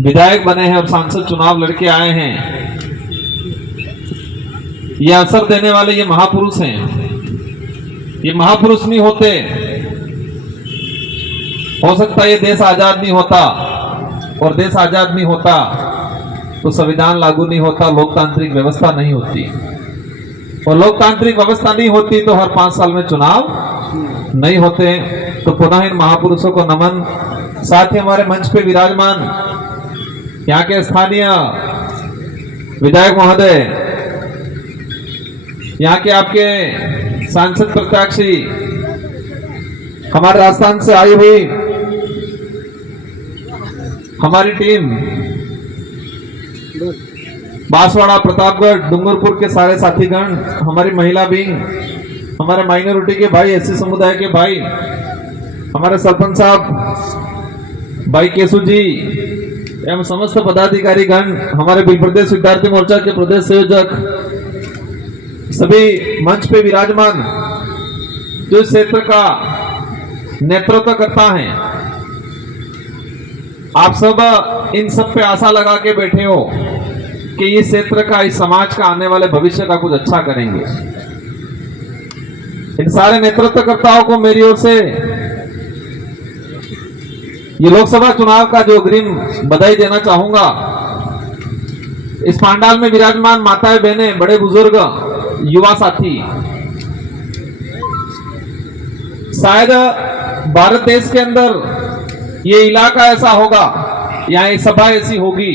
विधायक बने हैं और सांसद चुनाव लड़के आए हैं, ये अवसर देने वाले ये महापुरुष हैं। ये महापुरुष नहीं होते, हो सकता है ये देश आजाद नहीं होता, और देश आजाद नहीं होता तो संविधान लागू नहीं होता, लोकतांत्रिक व्यवस्था नहीं होती, और लोकतांत्रिक व्यवस्था नहीं होती तो हर 5 साल में चुनाव नहीं होते। तो पुनः इन महापुरुषों को नमन। साथ ही हमारे मंच पे विराजमान यहाँ के स्थानीय विधायक महोदय, यहाँ के आपके सांसद प्रत्याशी, हमारे राजस्थान से आई हुई हमारी टीम, बांसवाड़ा, प्रतापगढ़, डूंगरपुर के सारे साथीगण, हमारी महिला विंग, हमारे माइनॉरिटी के भाई, एससी समुदाय के भाई, हमारे सरपंच साहब भाई केशु जी एवं समस्त पदाधिकारी गण, हमारे बिल प्रदेश विद्यार्थी मोर्चा के प्रदेश संयोजक, सभी मंच पे विराजमान जो क्षेत्र का नेतृत्व करता है, आप सब इन सब पे आशा लगा के बैठे हो कि इस क्षेत्र का, इस समाज का आने वाले भविष्य का कुछ अच्छा करेंगे। इन सारे नेतृत्वकर्ताओं को मेरी ओर से ये लोकसभा चुनाव का जो अग्रिम बधाई देना चाहूंगा। इस पांडाल में विराजमान माताएं, बहनें, बड़े बुजुर्ग, युवा साथी, शायद भारत देश के अंदर ये इलाका ऐसा होगा, यहाँ ये सभा ऐसी होगी,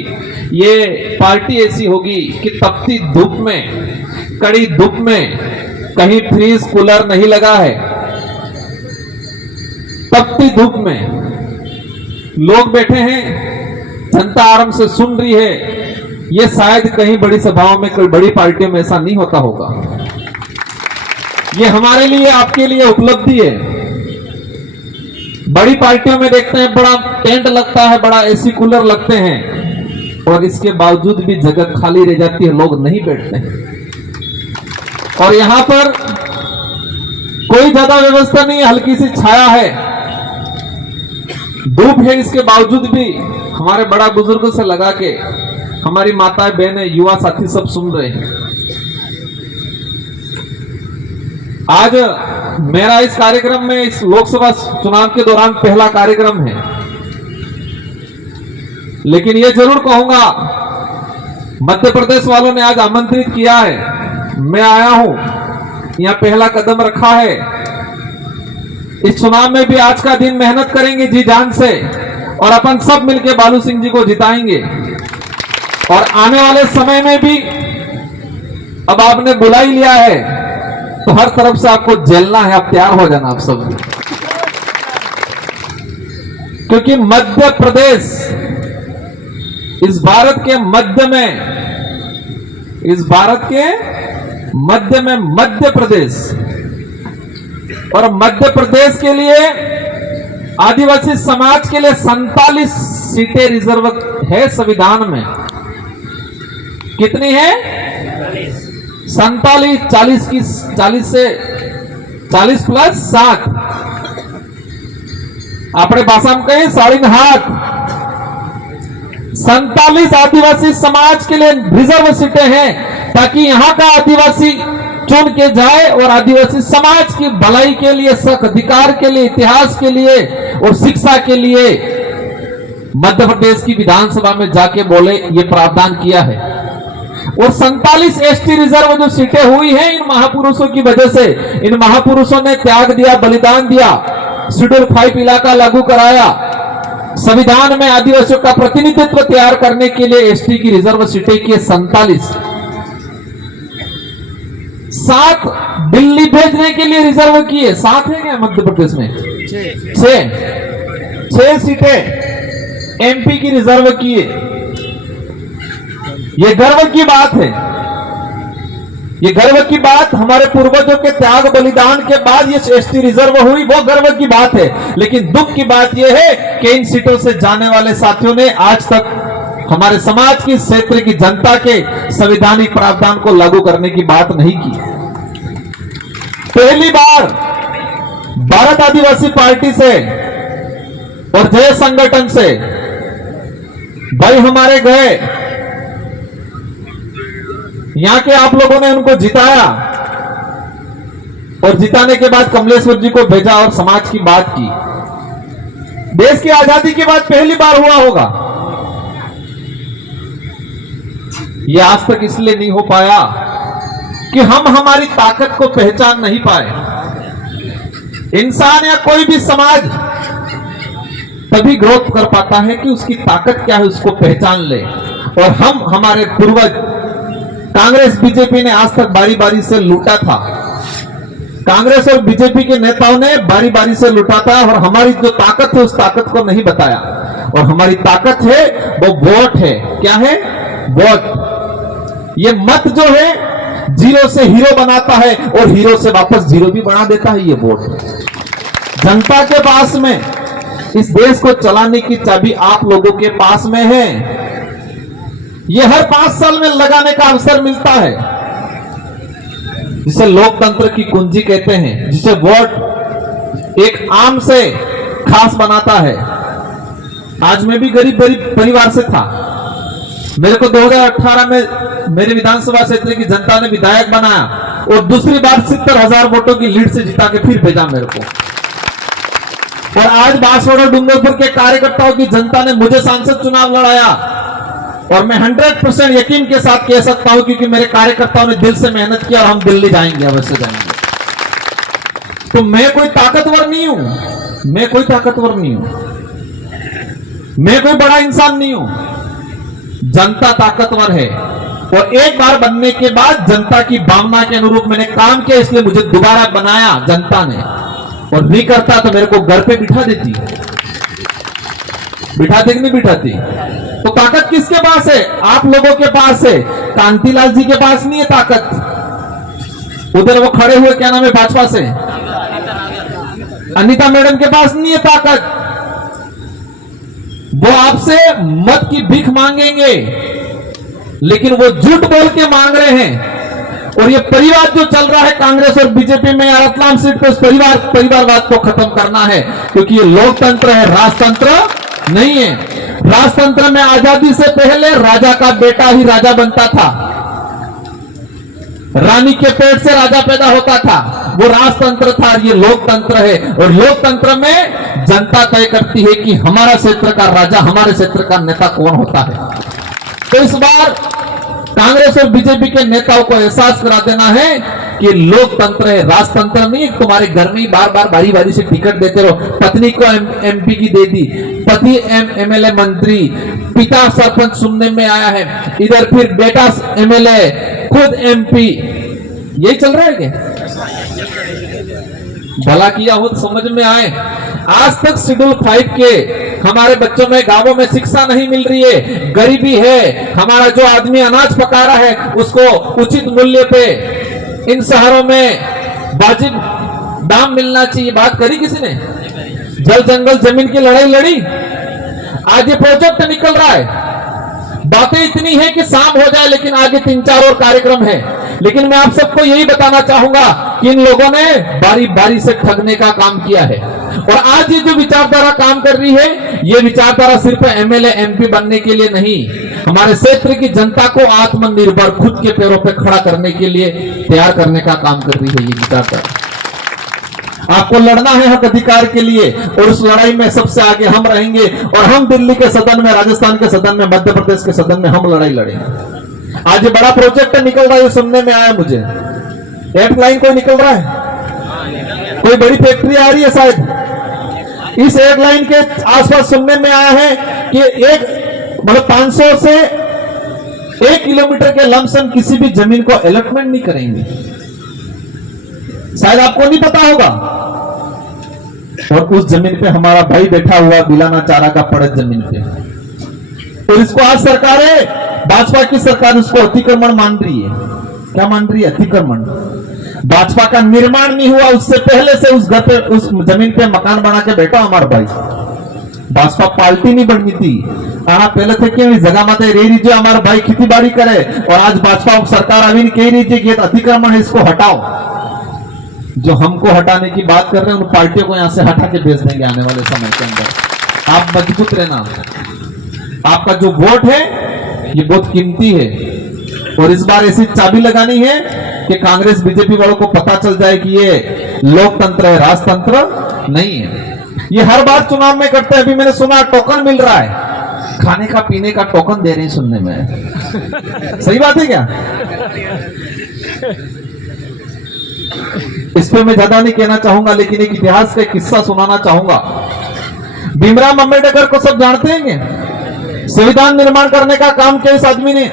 ये पार्टी ऐसी होगी कि तपती धूप में, कड़ी धूप में कहीं फ्रीज कूलर नहीं लगा है। तपती धूप में लोग बैठे हैं, जनता आराम से सुन रही है। ये शायद कहीं बड़ी सभाओं में, कोई बड़ी पार्टियों में ऐसा नहीं होता होगा। ये हमारे लिए, आपके लिए उपलब्धि है। बड़ी पार्टियों में देखते हैं बड़ा टेंट लगता है, बड़ा एसी कूलर लगते हैं, और इसके बावजूद भी जगह खाली रह जाती है, लोग नहीं बैठते हैं। और यहां पर कोई ज्यादा व्यवस्था नहीं है, हल्की सी छाया है, धूप है, इसके बावजूद भी हमारे बड़ा बुजुर्गों से लगा के हमारी माताएं, बहनें, युवा साथी सब सुन रहे हैं। आज मेरा इस कार्यक्रम में, इस लोकसभा चुनाव के दौरान पहला कार्यक्रम है, लेकिन यह जरूर कहूंगा, मध्य प्रदेश वालों ने आज आमंत्रित किया है, मैं आया हूं, यहां पहला कदम रखा है। इस चुनाव में भी आज का दिन मेहनत करेंगे जी जान से, और अपन सब मिलके बालू सिंह जी को जिताएंगे। और आने वाले समय में भी, अब आपने बुला ही लिया है तो हर तरफ से आपको झेलना है, आप तैयार हो जाना आप सब, क्योंकि मध्य प्रदेश इस भारत के मध्य में, इस भारत के मध्य में मध्य प्रदेश, और मध्य प्रदेश के लिए, आदिवासी समाज के लिए 47 सीटें रिजर्व है संविधान में। कितनी है? 47, 40 की 40 से 40 प्लस 7, अपने भाषा में कहें 7.5। 47 आदिवासी समाज के लिए रिजर्व सीटें हैं, ताकि यहां का आदिवासी चुन के जाए और आदिवासी समाज की भलाई के लिए, हक अधिकार के लिए, इतिहास के लिए और शिक्षा के लिए मध्य प्रदेश की विधानसभा में जाके बोले, ये प्रावधान किया है। और 47 एसटी रिजर्व जो सीटें हुई हैं, इन महापुरुषों की वजह से, इन महापुरुषों ने त्याग दिया, बलिदान दिया, शेड्यूल 5 इलाका लागू कराया, संविधान में आदिवासियों का प्रतिनिधित्व तैयार करने के लिए एसटी की रिजर्व सीटें की 47, 7 दिल्ली भेजने के लिए रिजर्व किए, 7 है क्या मध्य प्रदेश में? 6 सीटें एमपी की रिजर्व किए। ये गर्व की बात है, ये गर्व की बात, हमारे पूर्वजों के त्याग बलिदान के बाद ये एसटी रिजर्व हुई, वो गर्व की बात है। लेकिन दुख की बात यह है कि इन सीटों से जाने वाले साथियों ने आज तक हमारे समाज की, क्षेत्र की जनता के संवैधानिक प्रावधान को लागू करने की बात नहीं की। पहली बार भारत आदिवासी पार्टी से और जय संगठन से भाई हमारे गए, यहां के आप लोगों ने उनको जिताया और जिताने के बाद कमलेश्वर जी को भेजा और समाज की बात की। देश की आजादी के बाद पहली बार हुआ होगा। यह आज तक इसलिए नहीं हो पाया कि हम हमारी ताकत को पहचान नहीं पाए। इंसान या कोई भी समाज तभी ग्रोथ कर पाता है कि उसकी ताकत क्या है उसको पहचान ले। और हम हमारे पूर्वज कांग्रेस बीजेपी ने आज तक बारी बारी से लूटा था। कांग्रेस और बीजेपी के नेताओं ने बारी बारी से लूटा था और हमारी जो ताकत है उस ताकत को नहीं बताया। और हमारी ताकत है वो वोट है। क्या है? वोट। ये मत जो है जीरो से हीरो बनाता है और हीरो से वापस जीरो भी बना देता है। ये वोट जनता के पास में, इस देश को चलाने की चाबी आप लोगों के पास में है। ये हर 5 साल में लगाने का अवसर मिलता है, जिसे लोकतंत्र की कुंजी कहते हैं, जिसे वोट एक आम से खास बनाता है। आज मैं भी गरीब परिवार से था। मेरे को 2018 में मेरे विधानसभा क्षेत्र की जनता ने विधायक बनाया और दूसरी बार 70,000 वोटों की लीड से जिता के फिर भेजा मेरे को। और आज बांसवाड़ा डूंगरपुर के कार्यकर्ताओं की जनता ने मुझे सांसद चुनाव लड़ाया और मैं 100% यकीन के साथ कह सकता हूं क्योंकि मेरे कार्यकर्ताओं ने दिल से मेहनत किया और हम दिल्ली जाएंगे, अवश्य जाएंगे। तो मैं कोई ताकतवर नहीं हूं, मैं कोई ताकतवर नहीं हूं, मैं कोई बड़ा इंसान नहीं हूं। जनता ताकतवर है और एक बार बनने के बाद जनता की भावना के अनुरूप मैंने काम किया, इसलिए मुझे दोबारा बनाया जनता ने। और नहीं करता तो मेरे को घर पे बिठा देती, बिठाती कि नहीं बिठाती? तो ताकत किसके पास है? आप लोगों के पास है। कांतिलाल जी के पास नहीं है ताकत। उधर वो खड़े हुए क्या नाम है भाजपा से, अनीता मैडम के पास नहीं है ताकत। वो आपसे मत की भीख मांगेंगे लेकिन वो झूठ बोल के मांग रहे हैं। और ये परिवार जो चल रहा है कांग्रेस और बीजेपी में रतलाम सीट पर, उस परिवारवाद को खत्म करना है क्योंकि ये लोकतंत्र है, राजतंत्र नहीं है। राजतंत्र में आजादी से पहले राजा का बेटा ही राजा बनता था, रानी के पेट से राजा पैदा होता था। वो राजतंत्र था, ये लोकतंत्र है। और लोकतंत्र में जनता तय करती है कि हमारा क्षेत्र का राजा, हमारे क्षेत्र का नेता कौन होता है। तो इस बार कांग्रेस और बीजेपी के नेताओं को एहसास करा देना है कि लोकतंत्र है, राजतंत्र नहीं। तुम्हारे घर में ही बार बार बारी बारी से टिकट देते रहो। पत्नी को एमपी की दे दी, पति एमएलए मंत्री, पिता सरपंच सुनने में आया है, इधर फिर बेटा एमएलए, खुद एमपी। यही चल रहा है क्या? भला किया हो तो समझ में आए। आज तक शेड्यूल 5 के हमारे बच्चों में गांवों में शिक्षा नहीं मिल रही है, गरीबी है। हमारा जो आदमी अनाज पका रहा है उसको उचित मूल्य पे इन शहरों में वाजिब दाम मिलना चाहिए। बात करी किसी ने? जल जंगल जमीन की लड़ाई लड़ी। आज ये प्रोजेक्ट निकल रहा है। बातें इतनी है कि शाम हो जाए लेकिन आगे 3-4 और कार्यक्रम है। लेकिन मैं आप सबको यही बताना चाहूंगा कि इन लोगों ने बारी बारी से ठगने का काम किया है। और आज ये जो विचारधारा काम कर रही है, ये विचारधारा सिर्फ एमएलए एमपी बनने के लिए नहीं, हमारे क्षेत्र की जनता को आत्मनिर्भर खुद के पैरों पर खड़ा करने के लिए तैयार करने का काम कर रही है ये विचारधारा। आपको लड़ना है हक अधिकार के लिए और उस लड़ाई में सबसे आगे हम रहेंगे। और हम दिल्ली के सदन में, राजस्थान के सदन में, मध्य प्रदेश के सदन में हम लड़ाई लड़ेंगे। आज ये बड़ा प्रोजेक्ट निकल रहा है, सुनने में आया मुझे। एयरलाइन कोई निकल रहा है, कोई बड़ी फैक्ट्री आ रही है शायद। इस एयरलाइन के आसपास सुनने में आया है कि एक 500 से 1 किलोमीटर के लमसम किसी भी जमीन को अलॉटमेंट नहीं करेंगे। शायद आपको नहीं पता होगा। और उस जमीन पे हमारा भाई बैठा हुआ बिलाना चारा का पड़े जमीन पे। और इसको आज सरकारें, भाजपा की सरकार उसको अतिक्रमण मान रही है। क्या मान रही है? अतिक्रमण। भाजपा का निर्माण नहीं हुआ, उससे पहले से उस घर पे, उस जमीन पे मकान बना के बैठा हमारा भाई। भाजपा पार्टी नहीं बनी थी। पहले थे कि जगह मत रे लीजिए हमारा भाई खेती बाड़ी करे। और आज भाजपा सरकार अभी कह रही थी कि अतिक्रमण है, इसको हटाओ। जो हमको हटाने की बात कर रहे हैं उन पार्टियों को यहां से हटा के भेज देंगे आने वाले समय के अंदर। आप मजबूत रहना। आपका जो वोट है ये बहुत कीमती है और इस बार ऐसी चाबी लगानी है कि कांग्रेस बीजेपी वालों को पता चल जाए कि ये लोकतंत्र है, राजतंत्र नहीं है। ये हर बार चुनाव में करते हैं। अभी मैंने सुना टोकन मिल रहा है, खाने का पीने का टोकन दे रहे हैं सुनने में। सही बात है क्या? इस पे मैं ज्यादा नहीं कहना चाहूंगा, लेकिन एक इतिहास का किस्सा सुनाना चाहूंगा। भीमराव अंबेडकर को सब जानते हैं क्या? संविधान निर्माण करने का काम किया इस आदमी ने।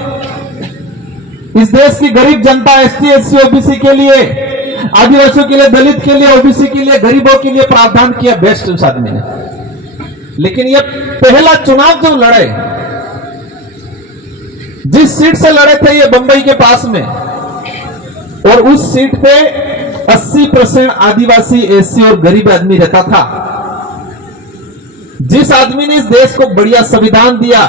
इस देश की गरीब जनता, एसटी एससी ओबीसी के लिए, आदिवासियों के लिए, दलित के लिए, ओबीसी के लिए, गरीबों के लिए प्रावधान किया बेस्ट इस आदमी ने। लेकिन ये पहला चुनाव जब लड़े, जिस सीट से लड़े थे ये बंबई के पास में, और उस सीट पे 80% आदिवासी, एससी और गरीब आदमी रहता था। जिस आदमी ने इस देश को बढ़िया संविधान दिया,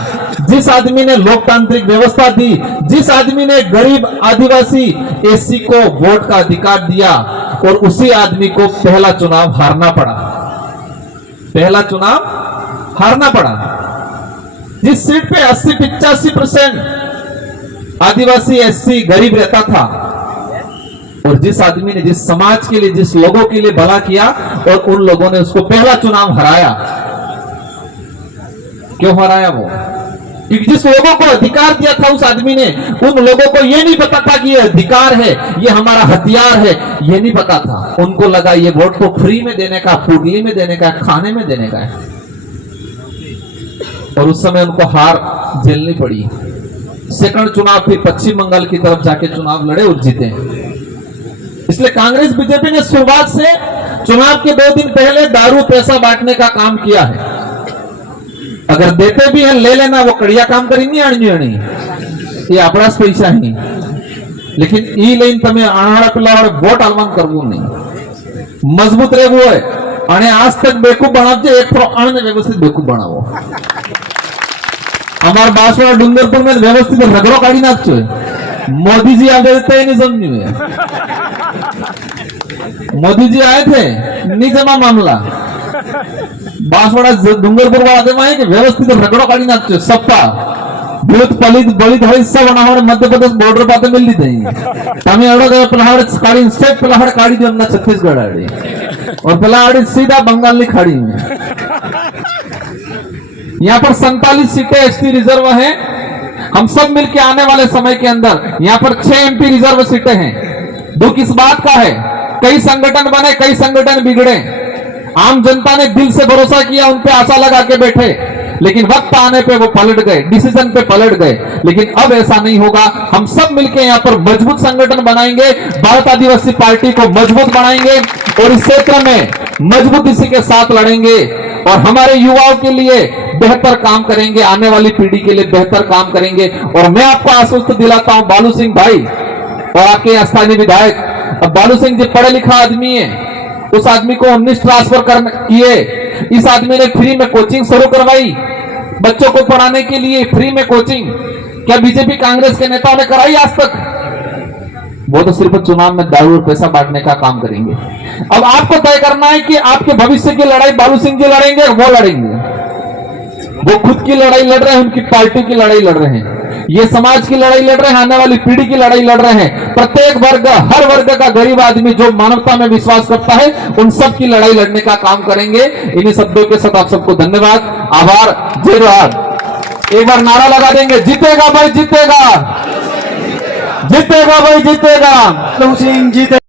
जिस आदमी ने लोकतांत्रिक व्यवस्था दी, जिस आदमी ने गरीब आदिवासी एससी को वोट का अधिकार दिया, और उसी आदमी को पहला चुनाव हारना पड़ा। पहला चुनाव हारना पड़ा। जिस सीट पे 80-85% आदिवासी एससी गरीब रहता था, और जिस आदमी ने जिस समाज के लिए, जिस लोगों के लिए भला किया, और उन लोगों ने उसको पहला चुनाव हराया। क्यों हराया वो? क्योंकि जिस लोगों को अधिकार दिया था उस आदमी ने, उन लोगों को यह नहीं पता था कि ये अधिकार है, ये हमारा हथियार है, ये नहीं पता था। उनको लगा ये वोट तो फ्री में देने का, पुडली में देने का, खाने में देने का है। और उस समय उनको हार झेलनी पड़ी। सेकंड चुनाव फिर पश्चिम बंगाल की तरफ जाके चुनाव लड़े और जीते। इसलिए कांग्रेस बीजेपी ने शुरुआत से चुनाव के 2 दिन पहले दारू पैसा बांटने का काम किया है। अगर देते भी हैं ले लेना, वो कड़िया काम करी नहीं आनी आनी, ये अपना पैसा ही। लेकिन ई लઈને તમે આણાળા પેલા વોટ આલવાન કરવું નહીં, મજબૂત રહેવું હોય અને આજ તક બેકૂફ બનાવજો, એક પ્રમાણે વ્યવસ્થિત બેકૂફ બનાવો। અમાર બાસવાડા ડુંગરપુર में व्यवस्थित रगड़ो काढ़ी नाखજો। मोदी जी आगे थे नहीं समझू है, मोदी जी आए थे नहीं जमा मामला। बांसवाड़ा डूंगरपुर वाला जमा है कि व्यवस्थित रगड़ो काढ़ी नाखજો। सप्पा भूत पलित बलित हो सब हमारे मध्य प्रदेश बॉर्डर पाते मिल ली थी। तमें एवढो गए पलाहाड़ काढ़ी स्टेट पलाहाड़ काढ़ी दी हमने छत्तीसगढ़ आड़ी, और पलाहाड़ सीधा बंगाल की खाड़ी में। यहाँ पर 47 सीटें एसटी रिजर्व है। हम सब मिलके आने वाले समय के अंदर यहाँ पर 6 एमपी रिजर्व सीटें हैं। दुख इस बात का है, कई संगठन बने, कई संगठन बिगड़े। आम जनता ने दिल से भरोसा किया, उन पे आशा लगा के बैठे, लेकिन वक्त आने पे वो पलट गए, डिसीजन पे पलट गए। लेकिन अब ऐसा नहीं होगा। हम सब मिलके यहाँ पर मजबूत संगठन बनाएंगे, भारत आदिवासी पार्टी को मजबूत बनाएंगे, और इस क्षेत्र में मजबूती से के साथ लड़ेंगे, और हमारे युवाओं के लिए बेहतर काम करेंगे, आने वाली पीढ़ी के लिए बेहतर काम करेंगे। और मैं आपको आश्वस्त दिलाता हूं, बालू सिंह भाई और आपके स्थानीय विधायक, अब बालू सिंह जी पढ़े लिखा आदमी है, उस आदमी को 19 ट्रांसफर किए। इस आदमी ने फ्री में कोचिंग शुरू करवाई बच्चों को पढ़ाने के लिए, फ्री में कोचिंग। क्या बीजेपी कांग्रेस के नेताओं ने कराई आज तक? वो तो सिर्फ चुनाव में दारू और पैसा बांटने का काम करेंगे। अब आपको तय करना है कि आपके भविष्य की लड़ाई बालू सिंह जी लड़ेंगे, वो लड़ेंगे। वो खुद की लड़ाई लड़ रहे हैं, उनकी पार्टी की लड़ाई लड़ रहे हैं, ये समाज की लड़ाई लड़ रहे हैं, आने वाली पीढ़ी की लड़ाई लड़ रहे हैं। प्रत्येक वर्ग, हर वर्ग का गरीब आदमी जो मानवता में विश्वास करता है, उन सब की लड़ाई लड़ने का काम करेंगे। इन्हीं शब्दों के साथ आप सबको धन्यवाद, आभार, जय जोहार। एक बार नारा लगा देंगे, जीतेगा भाई जीतेगा, जीतेगा भाई जीतेगा, बालू सिंह जीते।